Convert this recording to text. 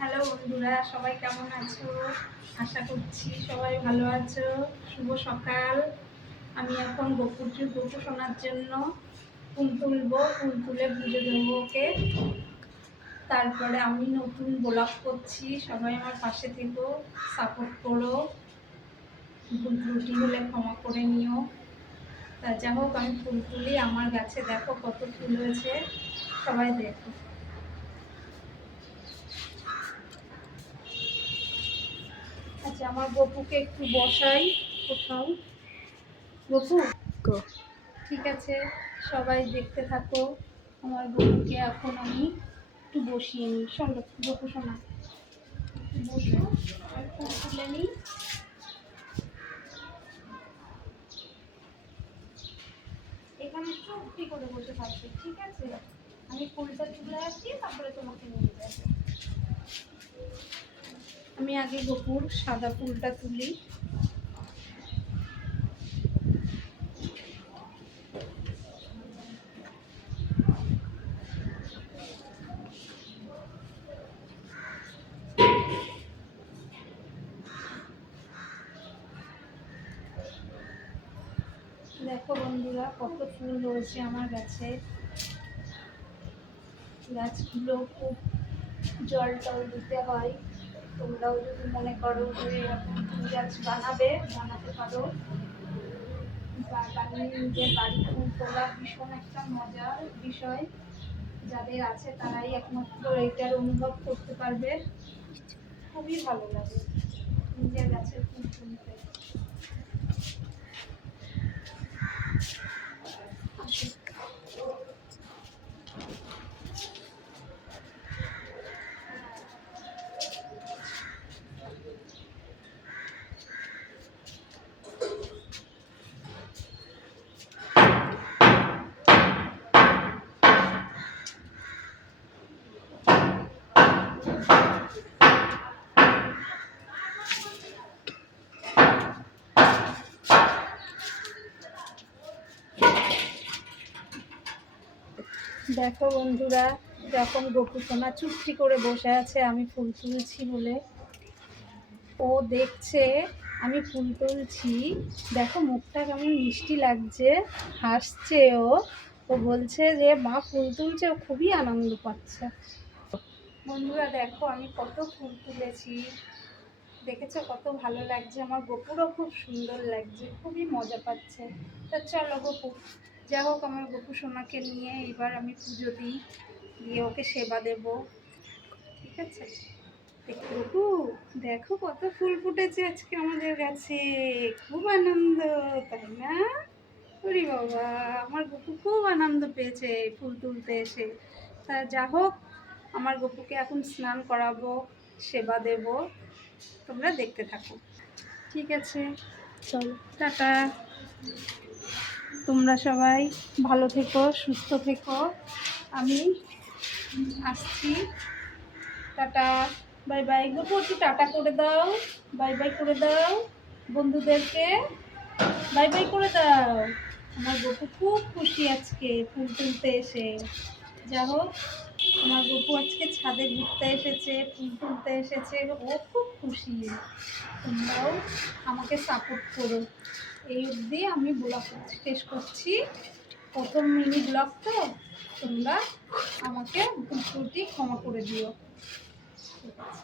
Hello বন্ধুরা, সবাই কেমন আছো? আশা করছি সবাই ভালো আছো। শুভ সকাল। আমি এখন গোপু শোনার জন্য ফুল তুলবো, ফুল তুলে পুজো দেবো ওকে। তারপরে আমি নতুন ব্লগ করছি, সবাই আমার পাশে থেকো, সাপোর্ট করো। ভুল ত্রুটি হলে ক্ষমা করে নিও। তা যা হোক, আমি ফুল তুলি। আমার গাছে দেখো কত ফুল হয়েছে, সবাই দেখো। আচ্ছা, আমার গপুকে একটু বসাই কোথাও। গপু, ঠিক আছে, সবাই দেখতে থাকো। আমার গপুকে এখন আমি একটু বসিয়ে নিই। চলো গপু শোনা, বসো, ফুল তুলে নিই। এখানে চুপটি করে বসে থাকবে, ঠিক আছে? আমি ফুলটা তুলে আসি, তারপরে তোমাকে নিয়ে যাবো। আমি আগে গপুর সাদা ফুলটা তুলি। দেখো বন্ধুরা, কত ফুল রয়েছে আমার গাছে। গাছগুলো খুব জল টল দিতে হয়। তোমরাও যদি মনে করো যে এরকম ফুল গাছ বানাতে পারো। বানিয়ে নিজের বাড়ি ফুল তোলা ভীষণ একটা মজার বিষয়। যাদের আছে তারাই একমাত্র এটার অনুভব করতে পারবে। খুবই ভালো লাগে নিজের গাছের ফুল তুলতে। দেখো বন্ধুরা, যখন গপু সোনা চুপটি করে বসে আছে আমি ফুল তুলছি বলে, ও দেখছে আমি ফুল তুলছি। দেখো মুখটা কেমন মিষ্টি লাগছে, হাসছে ও। ও বলছে যে মা ফুল তুলছে, ও খুবই আনন্দ পাচ্ছে। বন্ধুরা দেখো আমি কত ফুল তুলেছি, দেখেছো কত ভালো লাগছে। আমার গপুরও খুব সুন্দর লাগছে, খুবই মজা পাচ্ছে। তা চলো গপু, যা হোক, আমার গপু সোনাকে নিয়ে এবার আমি পুজো দিই, দিয়ে ওকে সেবা দেব, ঠিক আছে? গপু দেখো কত ফুল ফুটেছে আজকে আমাদের গাছে, খুব আনন্দ, তাই না? ওরে বাবা, আমার গপু খুব আনন্দ পেয়েছে ফুল তুলতে এসে। তা যা হোক, আমার গপুকে এখন স্নান করাবো, সেবা দেব, তোমরা দেখতে থাকো, ঠিক আছে? চলো, টাটা। তোমরা সবাই ভালো থেকো, সুস্থ থেকো। আমি আসছি, টাটা, বাই বাই। গপু একটু টাটা করে দাও, বাই বাই করে দাও বন্ধুদেরকে, বাই বাই করে দাও। আমার গপু খুব খুশি আজকে ফুল তুলতে এসে। যা হোক, আমার গপু আজকে ছাদে ঘুরতে এসেছে, ফুল তুলতে এসেছে, ও খুব খুশি। তোমরাও আমাকে সাপোর্ট করো। এই অবধি আমি ব্লগ শেষ করছি, প্রথম মিনি ব্লগ তো, তোমরা আমাকে ভুল ত্রুটি ক্ষমা করে দিও, ঠিক আছে?